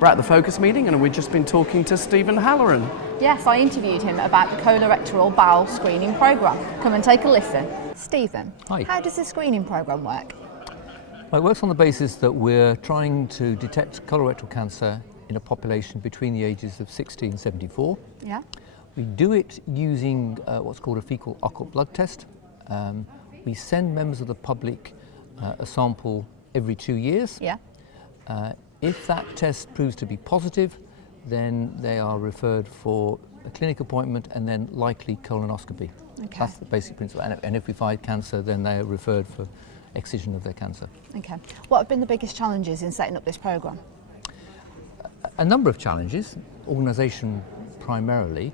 We're at the Focus meeting and we've just been talking to Stephen Halloran. Yes, I interviewed him about the colorectal bowel screening programme. Come and take a listen. Stephen, Hi. How does the screening programme work? Well, it works on the basis that we're trying to detect colorectal cancer in a population between the ages of 60 and 74. Yeah. We do it using what's called a fecal occult blood test. We send members of the public a sample every 2 years. Yeah. If that test proves to be positive, then they are referred for a clinic appointment and then likely colonoscopy. Okay. That's the basic principle. And if we find cancer, then they are referred for excision of their cancer. Okay. What have been the biggest challenges in setting up this programme? A number of challenges, organisation primarily,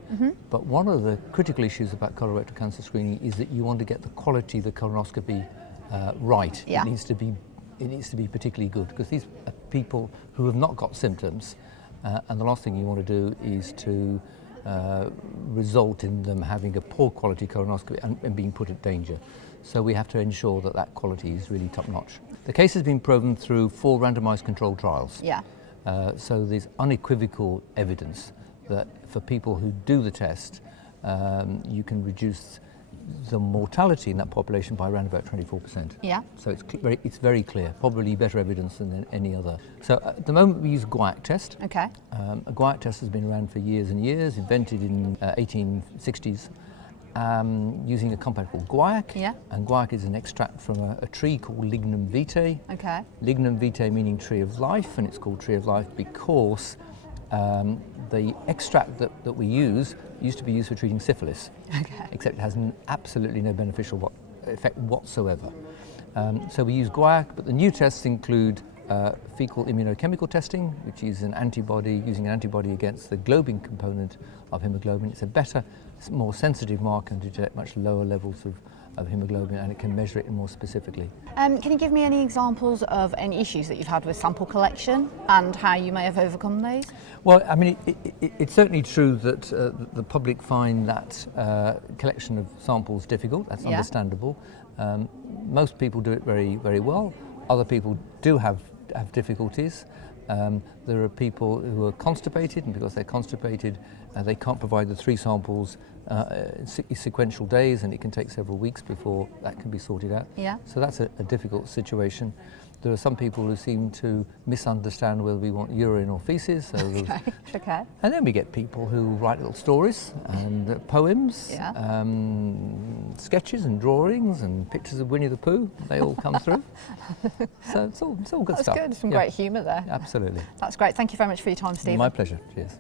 but one of the critical issues about colorectal cancer screening is that you want to get the quality of the colonoscopy right. Yeah. It needs to be particularly good, because these are people who have not got symptoms, and the last thing you want to do is to result in them having a poor quality colonoscopy and being put at danger. So we have to ensure that that quality is really top notch. The case has been proven through 4 randomised controlled trials. Yeah. So there's unequivocal evidence that for people who do the test, you can reduce the mortality in that population by around about 24%. Yeah. So it's very clear, probably better evidence than any other. So at the moment we use a guaiac test. Okay. A guaiac test has been around for years and years, invented in 1860s, using a compound called guaiac. Yeah. And guaiac is an extract from a tree called Lignum vitae. Okay. Lignum vitae meaning tree of life, and it's called tree of life because the extract that we use used to be used for treating syphilis. Okay. Except it has absolutely no beneficial effect whatsoever. So we use guaiac, but the new tests include fecal immunochemical testing, which is using an antibody against the globin component of hemoglobin. It's a better, more sensitive marker to detect much lower levels of hemoglobin, and it can measure it more specifically. Can you give me any examples of any issues that you've had with sample collection and how you may have overcome these? Well, I mean, it's certainly true that the public find that collection of samples difficult. That's understandable. Most people do it very, very well. Other people do have difficulties. There are people who are constipated, and because they're constipated, they can't provide the 3 samples in sequential days, and it can take several weeks before that can be sorted out. Yeah. So that's a difficult situation. There are some people who seem to misunderstand whether we want urine or feces. So Okay. And then we get people who write little stories and poems, Yeah. sketches and drawings and pictures of Winnie the Pooh. They all come through. So it's all good That's stuff. good. Some Yeah. great humour there. Absolutely. That's great. Thank you very much for your time, Stephen. My pleasure. Cheers.